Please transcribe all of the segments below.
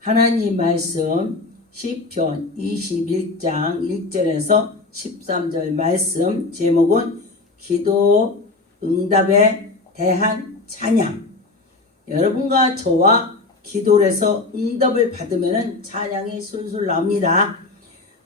하나님 말씀 시편 21장 1절에서 13절 말씀, 제목은 기도 응답에 대한 찬양. 여러분과 저와 기도를 해서 응답을 받으면 찬양이 술술 나옵니다.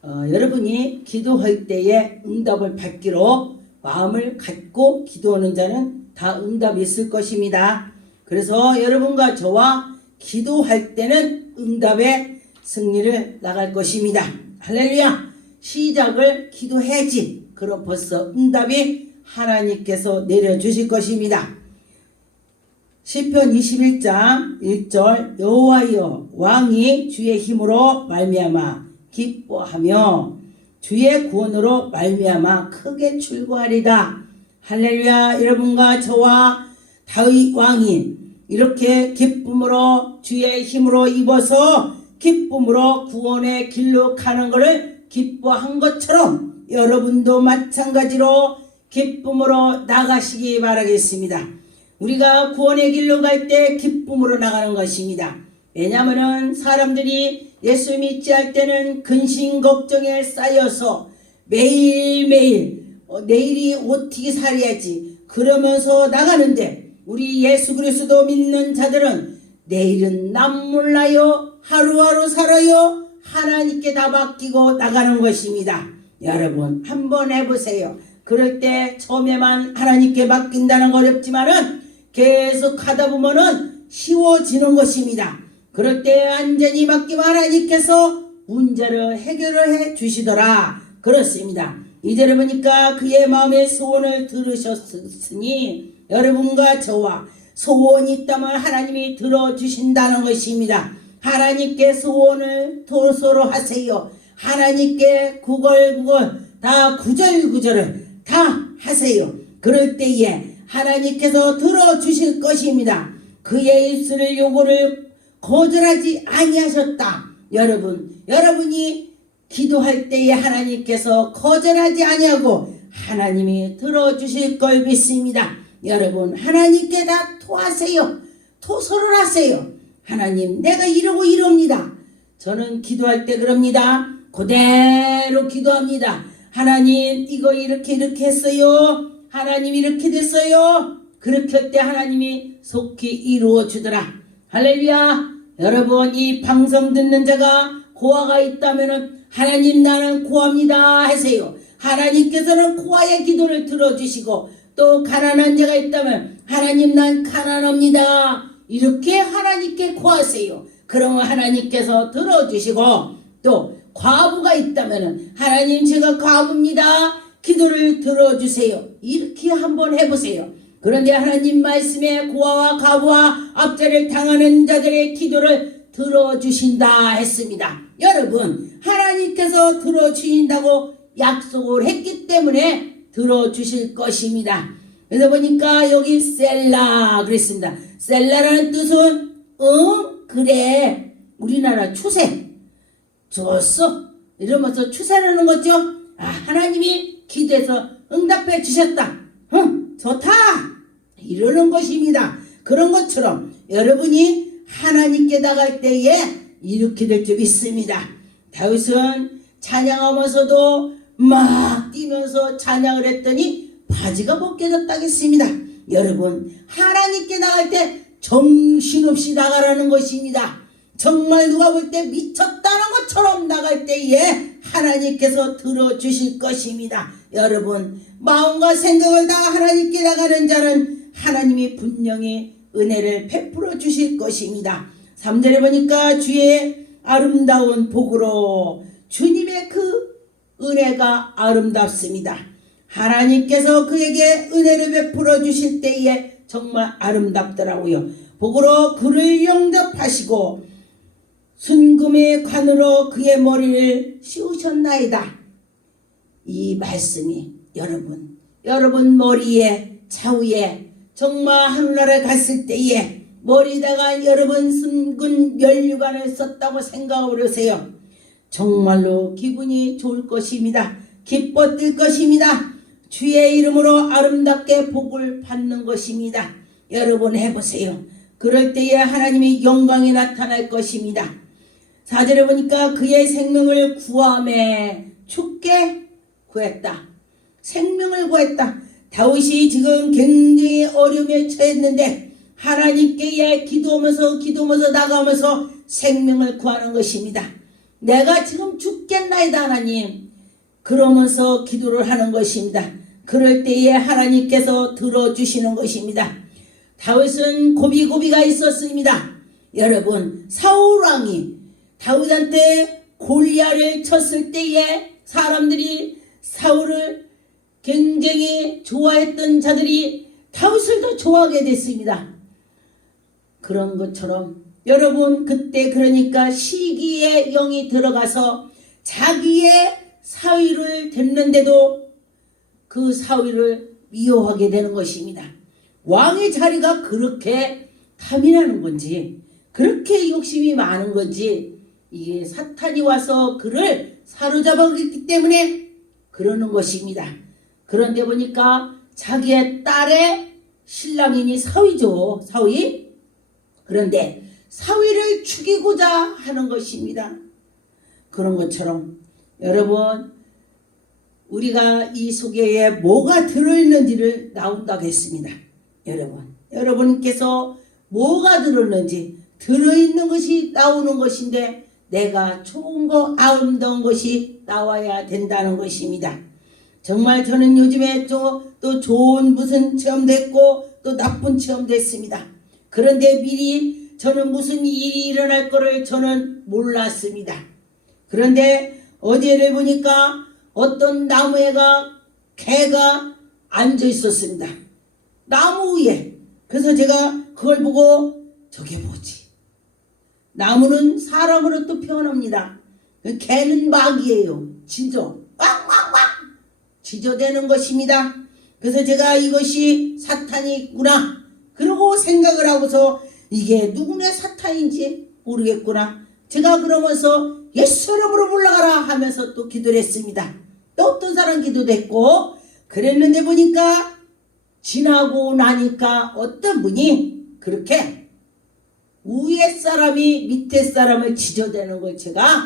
여러분이 기도할 때에 응답을 받기로 마음을 갖고 기도하는 자는 다 응답이 있을 것입니다. 그래서 여러분과 저와 기도할 때는 응답의 승리를 나갈 것입니다. 할렐루야. 시작을 기도해야지. 그럼 벌써 응답이 하나님께서 내려주실 것입니다. 시편 21장 1절 여호와여 왕이 주의 힘으로 말미암아 기뻐하며 주의 구원으로 말미암아 크게 출구하리다. 할렐루야. 여러분과 저와 다윗 왕이 이렇게 기쁨으로 주의 힘으로 입어서 기쁨으로 구원의 길로 가는 것을 기뻐한 것처럼 여러분도 마찬가지로 기쁨으로 나가시기 바라겠습니다. 우리가 구원의 길로 갈 때 기쁨으로 나가는 것입니다. 왜냐하면 사람들이 예수 믿지 할 때는 근심 걱정에 쌓여서 매일매일 내일이 어떻게 살아야지 그러면서 나가는데, 우리 예수 그리스도 믿는 자들은 내일은 남 몰라요, 하루하루 살아요, 하나님께 다 맡기고 나가는 것입니다. 여러분 한번 해보세요. 그럴 때 처음에만 하나님께 맡긴다는 건 어렵지만은 계속 하다 보면은 쉬워지는 것입니다. 그럴 때 완전히 맡기면 하나님께서 문제를 해결을 해 주시더라. 그렇습니다. 이제를 보니까 그의 마음의 소원을 들으셨으니 여러분과 저와 소원이 있다면 하나님이 들어주신다는 것입니다. 하나님께 소원을 토소로 하세요. 하나님께 구걸구걸 다 구절구절을 다 하세요. 그럴 때에 하나님께서 들어주실 것입니다. 그의 입술을 요구를 거절하지 아니하셨다. 여러분이 기도할 때에 하나님께서 거절하지 아니하고 하나님이 들어주실 걸 믿습니다. 여러분 하나님께 다 토하세요. 토설을 하세요. 하나님 내가 이러고 이럽니다. 저는 기도할 때 그럽니다. 그대로 기도합니다. 하나님 이거 이렇게 했어요. 하나님 이렇게 됐어요. 그렇게 할 때 하나님이 속히 이루어 주더라. 할렐루야. 여러분 이 방송 듣는 자가 고아가 있다면은 하나님 나는 고아입니다 하세요. 하나님께서는 고아의 기도를 들어주시고, 또 가난한 자가 있다면 하나님 난 가난합니다 이렇게 하나님께 고하세요. 그러면 하나님께서 들어주시고, 또 과부가 있다면 하나님 제가 과부입니다 기도를 들어주세요. 이렇게 한번 해보세요. 그런데 하나님 말씀에 고아와 과부와 압제를 당하는 자들의 기도를 들어주신다 했습니다. 여러분 하나님께서 들어주신다고 약속을 했기 때문에 들어주실 것입니다. 그래서 보니까 여기 셀라 그랬습니다. 셀라라는 뜻은 그래 우리나라 추세 좋았어 이러면서 추세라는 거죠. 하나님이 기도해서 응답해 주셨다. 좋다 이러는 것입니다. 그런 것처럼 여러분이 하나님께 나갈 때에 이렇게 될 줄 믿습니다. 다윗은 찬양하면서도 막 뛰면서 찬양을 했더니 바지가 벗겨졌다겠습니다. 여러분 하나님께 나갈 때 정신없이 나가라는 것입니다. 정말 누가 볼 때 미쳤다는 것처럼 나갈 때에 하나님께서 들어주실 것입니다. 여러분 마음과 생각을 다 하나님께 나가는 자는 하나님이 분명히 은혜를 베풀어 주실 것입니다. 3절에 보니까 주의 아름다운 복으로, 주님의 그 은혜가 아름답습니다. 하나님께서 그에게 은혜를 베풀어 주실 때에 정말 아름답더라고요. 복으로 그를 영접하시고 순금의 관으로 그의 머리를 씌우셨나이다. 이 말씀이 여러분 머리에 좌우에 정말 하늘나라에 갔을 때에 머리에다가 여러분 순금 면류관을 썼다고 생각을 하세요. 정말로 기분이 좋을 것입니다. 기뻐 뛸 것입니다. 주의 이름으로 아름답게 복을 받는 것입니다. 여러분 해보세요. 그럴 때에 하나님의 영광이 나타날 것입니다. 4절에 보니까 그의 생명을 구함에 죽게 구했다. 생명을 구했다. 다윗이 지금 굉장히 어려움에 처했는데 하나님께 기도하면서 나가면서 생명을 구하는 것입니다. 내가 지금 죽겠나이다 하나님. 그러면서 기도를 하는 것입니다. 그럴 때에 하나님께서 들어주시는 것입니다. 다윗은 고비가 있었습니다. 여러분, 사울왕이 다윗한테 골리앗을 쳤을 때에 사람들이 사울을 굉장히 좋아했던 자들이 다윗을 더 좋아하게 됐습니다. 그런 것처럼 여러분, 그때 그러니까 시기의 영이 들어가서 자기의 사위를 됐는데도 그 사위를 미워하게 되는 것입니다. 왕의 자리가 그렇게 탐이 나는 건지, 그렇게 욕심이 많은 건지, 이게 사탄이 와서 그를 사로잡았기 때문에 그러는 것입니다. 그런데 보니까 자기의 딸의 신랑이니 사위죠. 사위. 그런데 사위를 죽이고자 하는 것입니다. 그런 것처럼 여러분, 우리가 이 속에 뭐가 들어있는지를 나온다고 했습니다. 여러분께서 뭐가 들어있는지, 들어있는 것이 나오는 것인데 내가 좋은 거, 아름다운 것이 나와야 된다는 것입니다. 정말 저는 요즘에 또 좋은 무슨 체험도 했고 또 나쁜 체험도 했습니다. 그런데 미리 저는 무슨 일이 일어날 거를 저는 몰랐습니다. 그런데 어제를 보니까 어떤 나무에가 개가 앉아 있었습니다. 나무 위에. 그래서 제가 그걸 보고 저게 뭐지? 나무는 사람으로 또 표현합니다. 개는 마귀예요. 짖어. 왁왁왁 짖어대는 것입니다. 그래서 제가 이것이 사탄이 있구나. 그러고 생각을 하고서 이게 누구네 사탄인지 모르겠구나. 제가 그러면서 예수 이름으로 올라가라 하면서 또 기도를 했습니다. 또 어떤 사람 기도도 했고 그랬는데 보니까 지나고 나니까 어떤 분이 그렇게 위에 사람이 밑에 사람을 짖어대는 걸 제가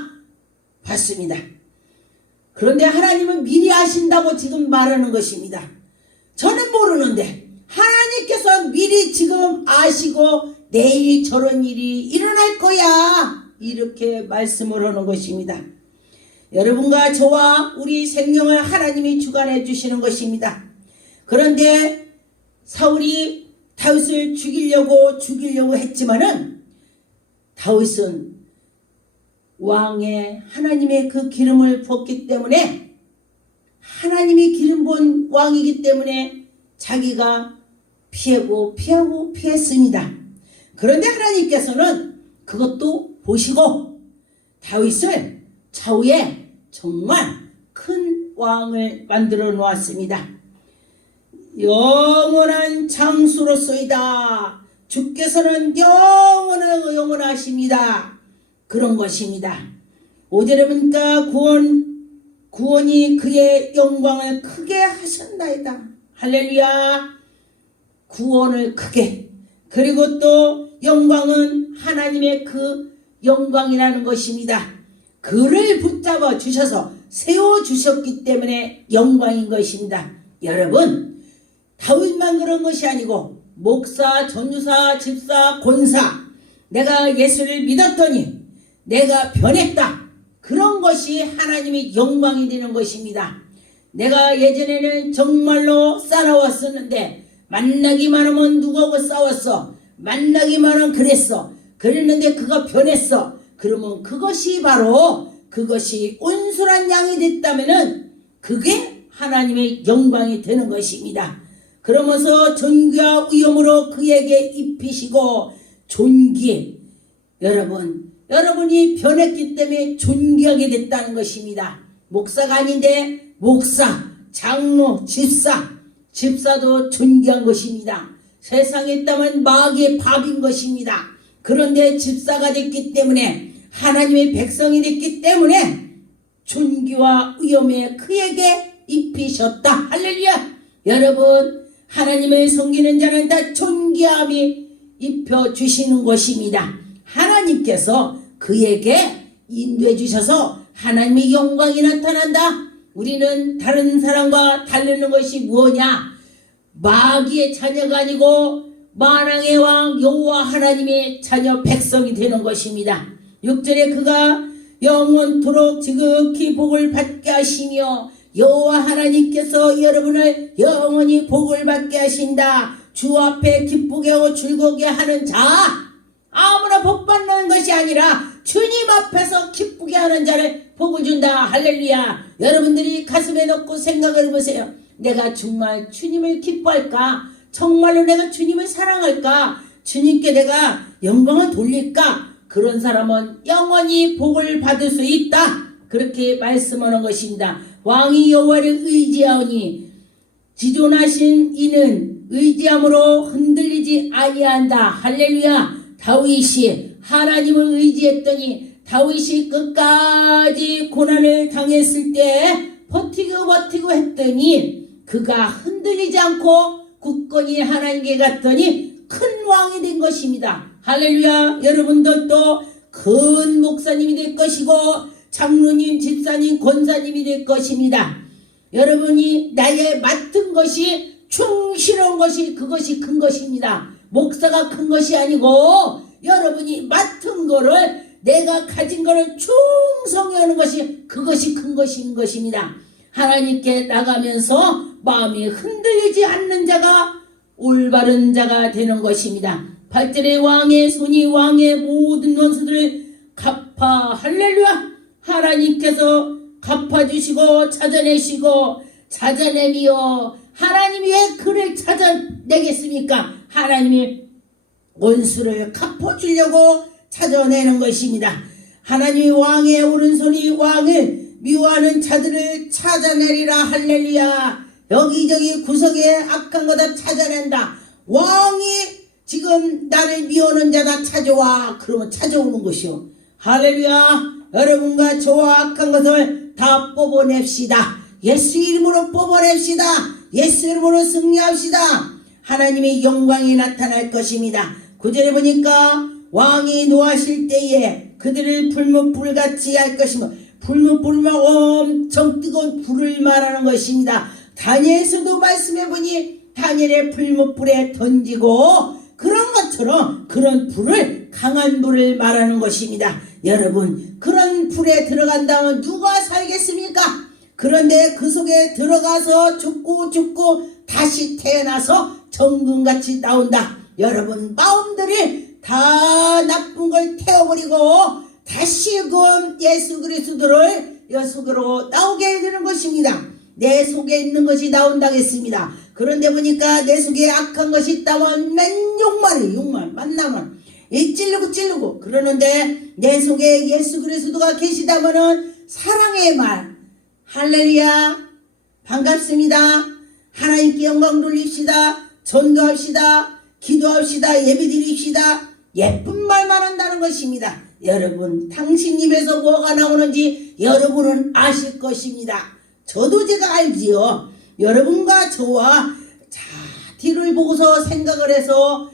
봤습니다. 그런데 하나님은 미리 아신다고 지금 말하는 것입니다. 저는 모르는데 하나님께서 미리 지금 아시고 내일 저런 일이 일어날 거야 이렇게 말씀을 하는 것입니다. 여러분과 저와 우리 생명을 하나님이 주관해 주시는 것입니다. 그런데 사울이 다윗을 죽이려고 했지만은 다윗은 왕의 하나님의 그 기름을 붓기 때문에 하나님이 기름 부은 왕이기 때문에 자기가 피했습니다. 그런데 하나님께서는 그것도 보시고 다윗을 차후에 정말 큰 왕을 만들어 놓았습니다. 영원한 장수로소이다. 주께서는 영원하십니다. 그런 것입니다. 5절에 보니까 구원이 그의 영광을 크게 하셨나이다. 할렐루야. 구원을 크게, 그리고 또 영광은 하나님의 그 영광이라는 것입니다. 그를 붙잡아 주셔서 세워주셨기 때문에 영광인 것입니다. 여러분, 다윗만 그런 것이 아니고 목사, 전유사, 집사, 권사, 내가 예수를 믿었더니 내가 변했다. 그런 것이 하나님의 영광이 되는 것입니다. 내가 예전에는 정말로 싸워왔었는데 만나기만 하면 누구하고 싸웠어. 만나기만 하면 그랬는데 그가 변했어. 그러면 그것이 바로 그것이 온순한 양이 됐다면은 그게 하나님의 영광이 되는 것입니다. 그러면서 존귀와 위엄으로 그에게 입히시고 존귀. 여러분이 변했기 때문에 존귀하게 됐다는 것입니다. 목사가 아닌데 목사, 장로, 집사도 존귀한 것입니다. 세상에 있다면 마귀의 밥인 것입니다. 그런데 집사가 됐기 때문에 하나님의 백성이 됐기 때문에 존귀와 위엄에 그에게 입히셨다. 할렐루야. 여러분, 하나님을 섬기는 자는 다 존귀함이 입혀주시는 것입니다. 하나님께서 그에게 인도해 주셔서 하나님의 영광이 나타난다. 우리는 다른 사람과 다르는 것이 무엇냐? 마귀의 자녀가 아니고 만왕의 왕 여호와 하나님의 자녀 백성이 되는 것입니다. 6절에 그가 영원토록 지극히 복을 받게 하시며 여호와 하나님께서 여러분을 영원히 복을 받게 하신다. 주 앞에 기쁘게 하고 즐거게 하는 자, 아무나 복 받는 것이 아니라 주님 앞에서 기쁘게 하는 자를 복을 준다. 할렐루야. 여러분들이 가슴에 넣고 생각을 해보세요. 내가 정말 주님을 기뻐할까? 정말로 내가 주님을 사랑할까? 주님께 내가 영광을 돌릴까? 그런 사람은 영원히 복을 받을 수 있다. 그렇게 말씀하는 것입니다. 왕이 여호와를 의지하오니 지존하신 이는 의지함으로 흔들리지 아니한다. 할렐루야. 다윗이 하나님을 의지했더니 다윗이 끝까지 고난을 당했을 때 버티고 했더니 그가 흔들리지 않고 굳건히 하나님께 갔더니 큰 왕이 된 것입니다. 할렐루야. 여러분들도 큰 목사님이 될 것이고 장로님, 집사님, 권사님이 될 것입니다. 여러분이 나의 맡은 것이 충실한 것이 그것이 큰 것입니다. 목사가 큰 것이 아니고 여러분이 맡은 거를 내가 가진 거를 충성히 하는 것이 그것이 큰 것인 것입니다. 하나님께 나가면서 마음이 흔들리지 않는 자가 올바른 자가 되는 것입니다. 8절에 왕의 손이 왕의 모든 원수들을 갚아. 할렐루야. 하나님께서 갚아주시고 찾아내며 하나님이 왜 그를 찾아내겠습니까? 하나님이 원수를 갚아주려고 찾아내는 것입니다. 하나님이 왕의 오른손이 왕을 미워하는 자들을 찾아내리라. 할렐루야. 여기저기 구석에 악한 거 다 찾아낸다. 왕이 지금 나를 미워하는 자 다 찾아와. 그러면 찾아오는 것이요. 할렐루야. 여러분과 저와 악한 것을 다 뽑아냅시다. 예수 이름으로 뽑아냅시다. 예수 이름으로 승리합시다. 하나님의 영광이 나타날 것입니다. 9절에 보니까 왕이 노하실 때에 그들을 불못불같이 할 것이며 불못불면 엄청 뜨거운 불을 말하는 것입니다. 다니엘서도 말씀해보니 다니엘의 불못불에 던지고 그런 것처럼 그런 불을 강한 불을 말하는 것입니다. 여러분 그런 불에 들어간다면 누가 살겠습니까? 그런데 그 속에 들어가서 죽고 다시 태어나서 정금같이 나온다. 여러분 마음들이 다 나쁜 걸 태워버리고 다시금 예수 그리스도를 여 속으로 나오게 되는 것입니다. 내 속에 있는 것이 나온다고 했습니다. 그런데 보니까 내 속에 악한 것이 있다면 맨 욕만 만나면 찌르고 그러는데 내 속에 예수 그리스도가 계시다면은 사랑의 말 할렐루야 반갑습니다. 하나님께 영광 돌립시다. 전도합시다. 기도합시다. 예배드립시다. 예쁜 말만 한다는 것입니다. 여러분 당신 입에서 뭐가 나오는지 여러분은 아실 것입니다. 저도 제가 알지요. 여러분과 저와 뒤를 보고서 생각을 해서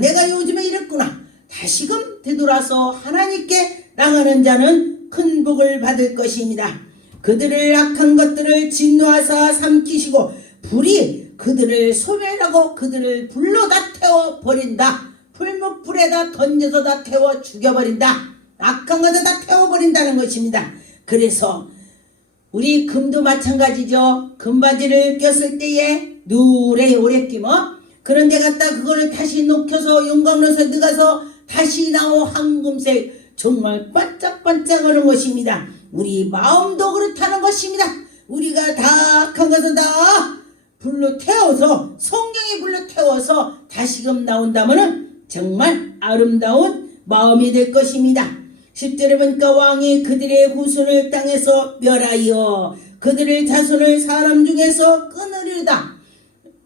내가 요즘에 이랬구나. 다시금 되돌아서 하나님께 나가는 자는 큰 복을 받을 것입니다. 그들을 악한 것들을 진노하사 삼키시고 불이 그들을 소멸하고 그들을 불로 다 태워버린다. 불못불에다 던져서 다 태워 죽여버린다. 악한 것을 다 태워버린다는 것입니다. 그래서 우리 금도 마찬가지죠. 금바지를 꼈을 때에 누래요 오래 끼면 그런데 갖다 그거를 다시 녹여서 용광로에서 넣어서 다시 나오 황금색 정말 반짝반짝하는 것입니다. 우리 마음도 그렇다는 것입니다. 우리가 다 악한 것은 다 불로 태워서 성경이 불로 태워서 다시금 나온다면은 정말 아름다운 마음이 될 것입니다. 10절에 보니까 왕이 그들의 후손을 땅에서 멸하여 그들의 자손을 사람 중에서 끊으리다.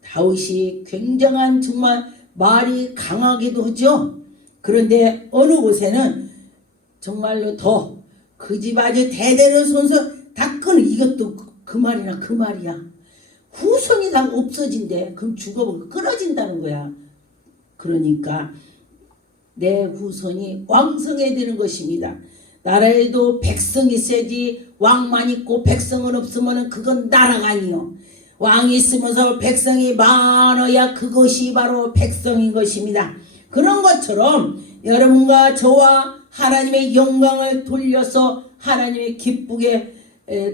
다윗이 굉장한 정말 말이 강하기도 하죠. 그런데 어느 곳에는 정말로 더 그 집 아주 대대로 손서 다 끊어. 이것도 그 말이야. 후손이 다 없어진대. 그럼 죽어보고 끊어진다는 거야. 그러니까 내 후손이 왕성해야 되는 것입니다. 나라에도 백성이 있어야지 왕만 있고 백성은 없으면 그건 나라가 아니요. 왕이 있으면서 백성이 많아야 그것이 바로 백성인 것입니다. 그런 것처럼 여러분과 저와 하나님의 영광을 돌려서 하나님의 기쁘게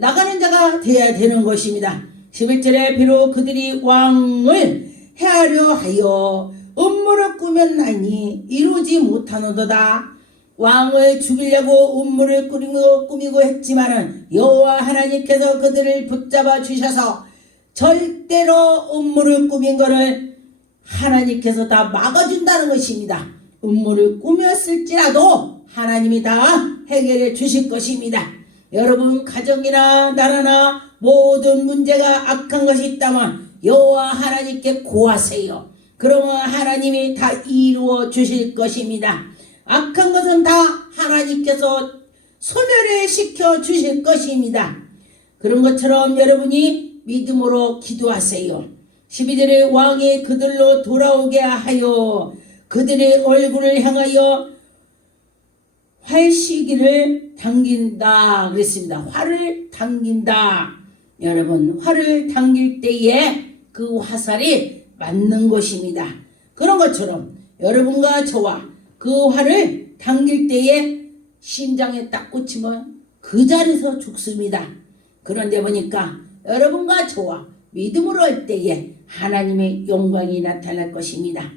나가는 자가 되어야 되는 것입니다. 11절에 비록 그들이 왕을 해하려 하여 음모를 꾸몄나니 이루지 못하노도다. 왕을 죽이려고 음모를 꾸미고 했지만은 여호와 하나님께서 그들을 붙잡아 주셔서 절대로 음모를 꾸민 것을 하나님께서 다 막아준다는 것입니다. 음모를 꾸몄을지라도 하나님이 다 해결해 주실 것입니다. 여러분 가정이나 나라나 모든 문제가 악한 것이 있다면 여호와 하나님께 고하세요. 그러면 하나님이 다 이루어 주실 것입니다. 악한 것은 다 하나님께서 소멸시켜 주실 것입니다. 그런 것처럼 여러분이 믿음으로 기도하세요. 12절에 왕이 그들로 돌아오게 하여 그들의 얼굴을 향하여 활시기를 당긴다 그랬습니다. 활을 당긴다. 여러분 활을 당길 때에 그 화살이 맞는 것입니다. 그런 것처럼 여러분과 저와 그 활을 당길 때에 심장에 딱 꽂히면 그 자리에서 죽습니다. 그런데 보니까 여러분과 저와 믿음으로 할 때에 하나님의 영광이 나타날 것입니다.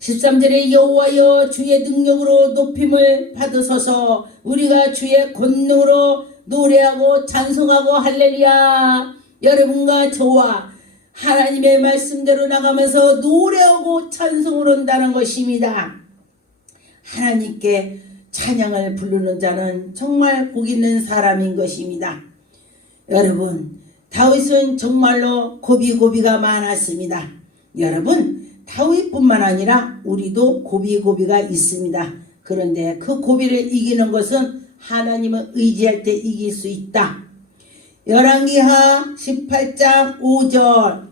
13절에 여호와여 주의 능력으로 높임을 받으소서. 우리가 주의 권능으로 노래하고 찬송하고 할렐루야. 여러분과 저와 하나님의 말씀대로 나가면서 노래하고 찬송을 한다는 것입니다. 하나님께 찬양을 부르는 자는 정말 복 있는 사람인 것입니다. 여러분 다윗은 정말로 고비고비가 많았습니다. 여러분 다윗뿐만 아니라 우리도 고비고비가 있습니다. 그런데 그 고비를 이기는 것은 하나님을 의지할 때 이길 수 있다. 열왕기하 18장 5절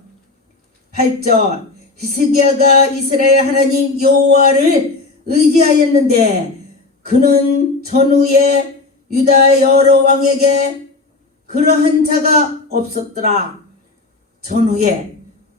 8절 히스기야가 이스라엘 하나님 여호와를 의지하였는데 그는 전후에 유다 여러 왕에게 그러한 자가 없었더라. 전후에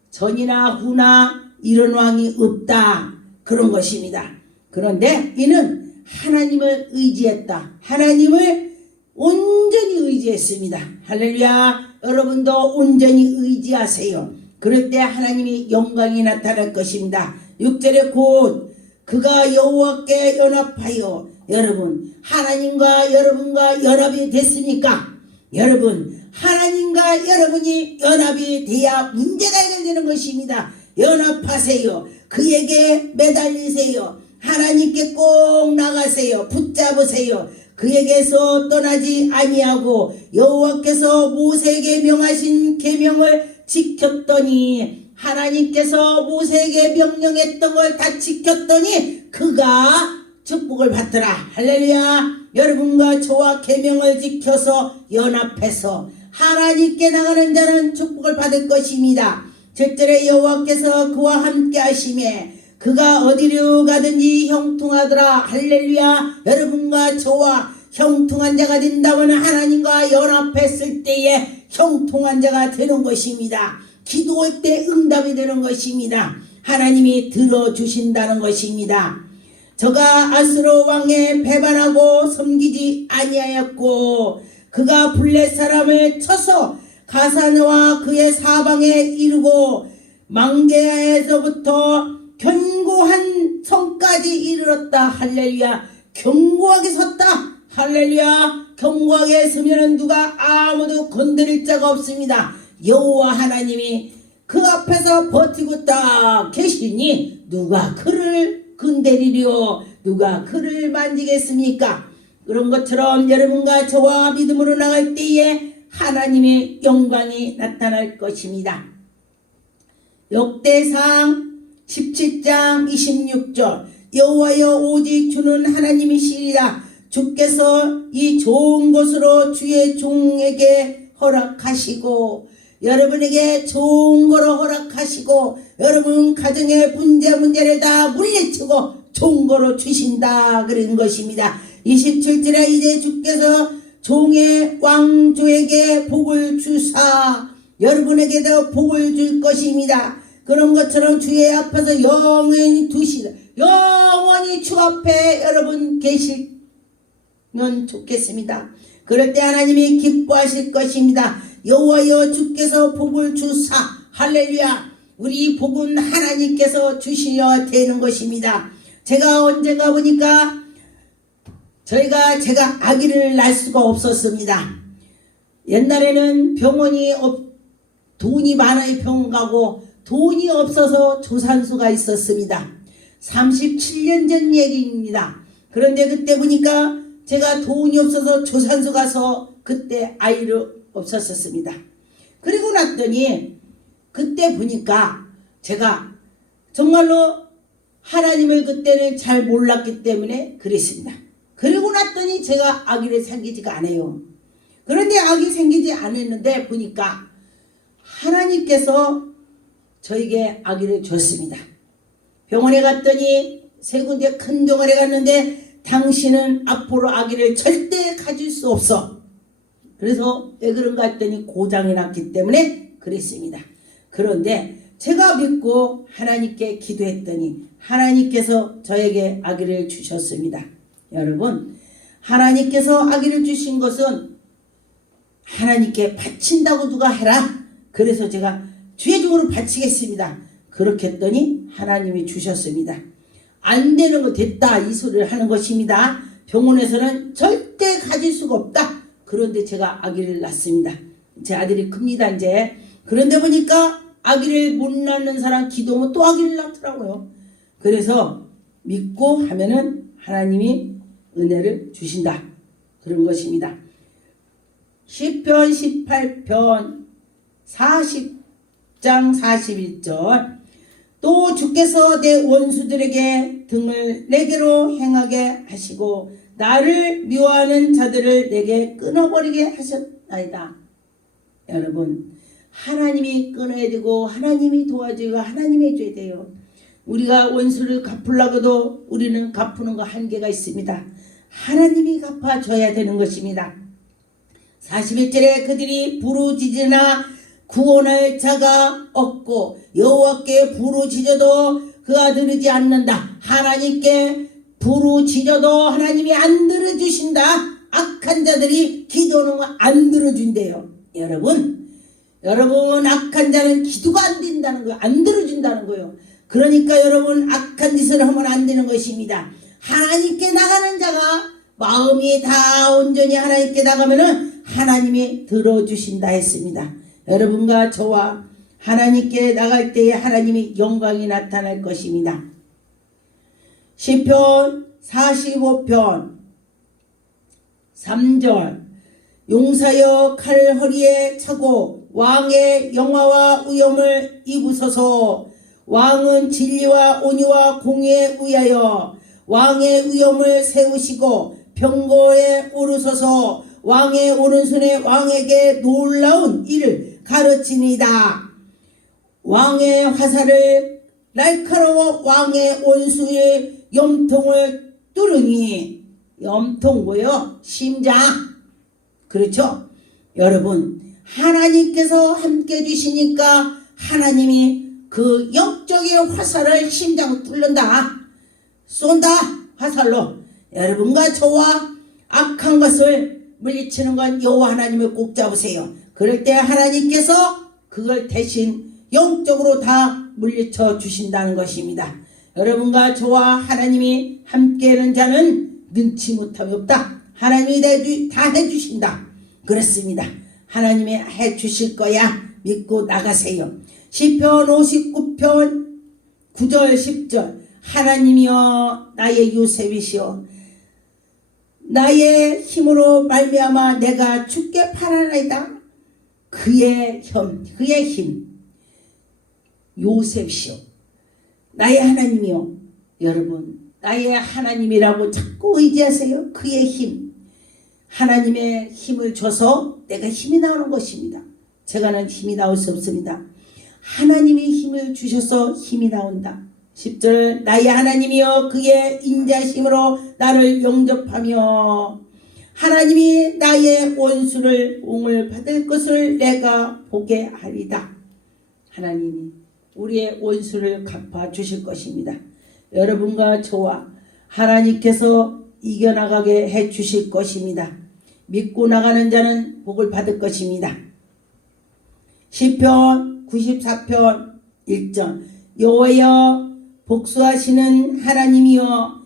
전이나 후나 이런 왕이 없다. 그런 것입니다. 그런데 이는 하나님을 의지했다. 하나님을 온전히 의지했습니다. 할렐루야. 여러분도 온전히 의지하세요. 그럴 때 하나님이 영광이 나타날 것입니다. 6절에 곧 그가 여호와께 연합하여 여러분 하나님과 여러분과 연합이 됐습니까? 여러분 하나님과 여러분이 연합이 돼야 문제가 해결되는 것입니다. 연합하세요. 그에게 매달리세요. 하나님께 꼭 나가세요. 붙잡으세요. 그에게서 떠나지 아니하고 여호와께서 모세에게 명하신 계명을 지켰더니 하나님께서 모세에게 명령했던 걸 다 지켰더니 그가 축복을 받더라. 할렐루야. 여러분과 저와 계명을 지켜서 연합해서 하나님께 나가는 자는 축복을 받을 것입니다. 7절에 여호와께서 그와 함께 하심에 그가 어디로 가든지 형통하더라. 할렐루야. 여러분과 저와 형통한 자가 된다면 하나님과 연합했을 때에 형통한 자가 되는 것입니다. 기도할 때 응답이 되는 것입니다. 하나님이 들어주신다는 것입니다. 저가 아스로 왕에 배반하고 섬기지 아니하였고 그가 블렛 사람을 쳐서 가사와 그의 사방에 이르고 망대에서부터 견고한 성까지 이르렀다. 할렐루야. 견고하게 섰다. 할렐루야. 견고하게 서면은 누가 아무도 건드릴 자가 없습니다. 여호와 하나님이 그 앞에서 버티고 딱 계시니 누가 그를 건드리려 누가 그를 만지겠습니까? 그런 것처럼 여러분과 저와 믿음으로 나갈 때에 하나님의 영광이 나타날 것입니다. 역대상 17장 26절 여호와여 오직 주는 하나님이시리라. 주께서 이 좋은 곳으로 주의 종에게 허락하시고 여러분에게 좋은 거로 허락하시고 여러분 가정의 문제를 다 물리치고 좋은 거로 주신다 그런 것입니다. 27절에 이제 주께서 종의 왕조에게 복을 주사 여러분에게도 복을 줄 것입니다. 그런 것처럼 주의 앞에서 영원히 두시다. 영원히 주 앞에 여러분 계시면 좋겠습니다. 그럴 때 하나님이 기뻐하실 것입니다. 여호와여 주께서 복을 주사 할렐루야. 우리 복은 하나님께서 주시려 되는 것입니다. 제가 언젠가 보니까 제가 아기를 낳을 수가 없었습니다. 옛날에는 병원이 돈이 많아야 병원 가고 돈이 없어서 조산소가 있었습니다. 37년 전 얘기입니다. 그런데 그때 보니까 제가 돈이 없어서 조산소 가서 그때 아이를 없었습니다. 그리고 났더니 그때 보니까 제가 정말로 하나님을 그때는 잘 몰랐기 때문에 그랬습니다. 그리고 났더니 제가 아기를 생기지가 않아요. 그런데 아기 생기지 않았는데 보니까 하나님께서 저에게 아기를 줬습니다. 병원에 갔더니 세 군데 큰 병원에 갔는데 당신은 앞으로 아기를 절대 가질 수 없어. 그래서 왜 그런가 했더니 고장이 났기 때문에 그랬습니다. 그런데 제가 믿고 하나님께 기도했더니 하나님께서 저에게 아기를 주셨습니다. 여러분, 하나님께서 아기를 주신 것은 하나님께 바친다고 누가 해라. 그래서 제가 죄중으로 바치겠습니다. 그렇게 했더니 하나님이 주셨습니다. 안 되는 거 됐다 이 소리를 하는 것입니다. 병원에서는 절대 가질 수가 없다. 그런데 제가 아기를 낳습니다. 제 아들이 큽니다 이제. 그런데 보니까 아기를 못 낳는 사람 기도하면 또 아기를 낳더라고요. 그래서 믿고 하면은 하나님이 은혜를 주신다. 그런 것입니다. 시편 18편 40장 41절 또 주께서 내 원수들에게 등을 내게로 행하게 하시고 나를 미워하는 자들을 내게 끊어버리게 하셨나이다. 여러분, 하나님이 끊어야 되고 하나님이 도와주고 하나님이 해줘야 돼요. 우리가 원수를 갚으려고도 우리는 갚는 거 한계가 있습니다. 하나님이 갚아줘야 되는 것입니다. 41절에 그들이 부르짖으나 구원할 자가 없고 여호와께 부르짖어도 그가 들으지 않는다. 하나님께 부르짖어도 하나님이 안 들어주신다. 악한 자들이 기도는 안 들어준대요. 여러분 악한 자는 기도가 안 된다는 거예요. 안 들어준다는 거예요. 그러니까 여러분 악한 짓을 하면 안 되는 것입니다. 하나님께 나가는 자가 마음이 다 온전히 하나님께 나가면은 하나님이 들어주신다 했습니다. 여러분과 저와 하나님께 나갈 때에 하나님이 영광이 나타날 것입니다. 시편 45편 3절 용사여 칼 허리에 차고 왕의 영화와 위엄을 입으소서. 왕은 진리와 온유와 공의에 의하여 왕의 위엄을 세우시고 병거에 오르소서. 왕의 오른손에 왕에게 놀라운 일을 가르치니다. 왕의 화살을 날카로워 왕의 원수의 염통을 뚫으니 염통 뭐요? 심장. 그렇죠? 여러분 하나님께서 함께 주시니까 하나님이 그 영적의 화살을 심장을 뚫는다. 쏜다. 화살로. 여러분과 저와 악한 것을 물리치는 건 여호와 하나님을 꼭 잡으세요. 그럴 때 하나님께서 그걸 대신 영적으로 다 물리쳐 주신다는 것입니다. 여러분과 저와 하나님이 함께하는 자는 능치 못함이 없다. 하나님이 다 해주신다. 그렇습니다. 하나님이 해주실 거야. 믿고 나가세요. 시편 59편 9절 10절 하나님이여 나의 요셉이시여 나의 힘으로 말미암아 내가 주께 팔아나이다. 그의 힘 요셉이시여 나의 하나님이여. 여러분 나의 하나님이라고 자꾸 의지하세요. 그의 힘 하나님의 힘을 줘서 내가 힘이 나오는 것입니다. 제가는 힘이 나올 수 없습니다. 하나님이 힘을 주셔서 힘이 나온다. 10절 나의 하나님이여 그의 인자심으로 나를 영접하며 하나님이 나의 원수를 옹을 받을 것을 내가 보게 하리다. 하나님이 우리의 원수를 갚아 주실 것입니다. 여러분과 저와 하나님께서 이겨나가게 해 주실 것입니다. 믿고 나가는 자는 복을 받을 것입니다. 시편 94편 1절 여호와여 복수하시는 하나님이여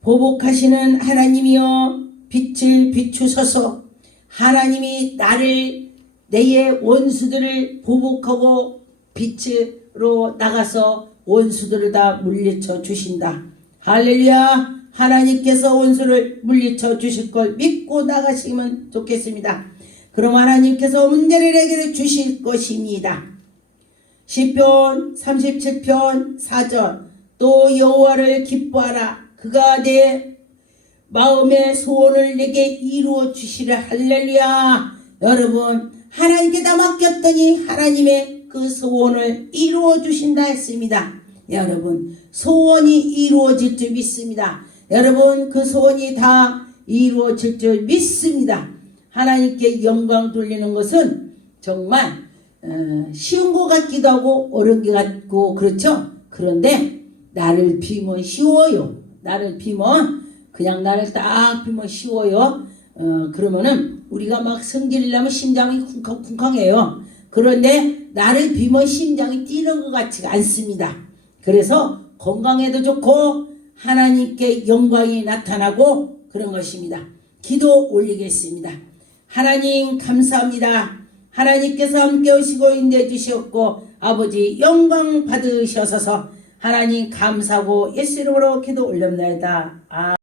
보복하시는 하나님이여 빛을 비추소서. 하나님이 나를 내의 원수들을 보복하고 빛으로 나가서 원수들을 다 물리쳐 주신다. 할렐루야. 하나님께서 원수를 물리쳐 주실 걸 믿고 나가시면 좋겠습니다. 그럼 하나님께서 문제를 해결해 주실 것입니다. 시편 37편 4절 또 여호와를 기뻐하라. 그가 내 마음의 소원을 내게 이루어 주시라. 할렐루야. 여러분 하나님께 다 맡겼더니 하나님의 그 소원을 이루어 주신다 했습니다. 여러분 소원이 이루어질 줄 믿습니다. 여러분 그 소원이 다 이루어질 줄 믿습니다. 하나님께 영광 돌리는 것은 정말 쉬운 것 같기도 하고 어려운 것 같고 그렇죠. 그런데 나를 비면 쉬워요. 나를 비면 그냥 나를 딱 비면 쉬워요. 그러면은 우리가 막 성질을 내면 심장이 쿵쾅쿵쾅해요. 그런데 나를 비면 심장이 뛰는 것 같지가 않습니다. 그래서 건강에도 좋고 하나님께 영광이 나타나고 그런 것입니다. 기도 올리겠습니다. 하나님 감사합니다. 하나님께서 함께 오시고 인도해 주셨고 아버지 영광 받으셔서 하나님 감사하고 예수 이름으로 기도 올렸나이다.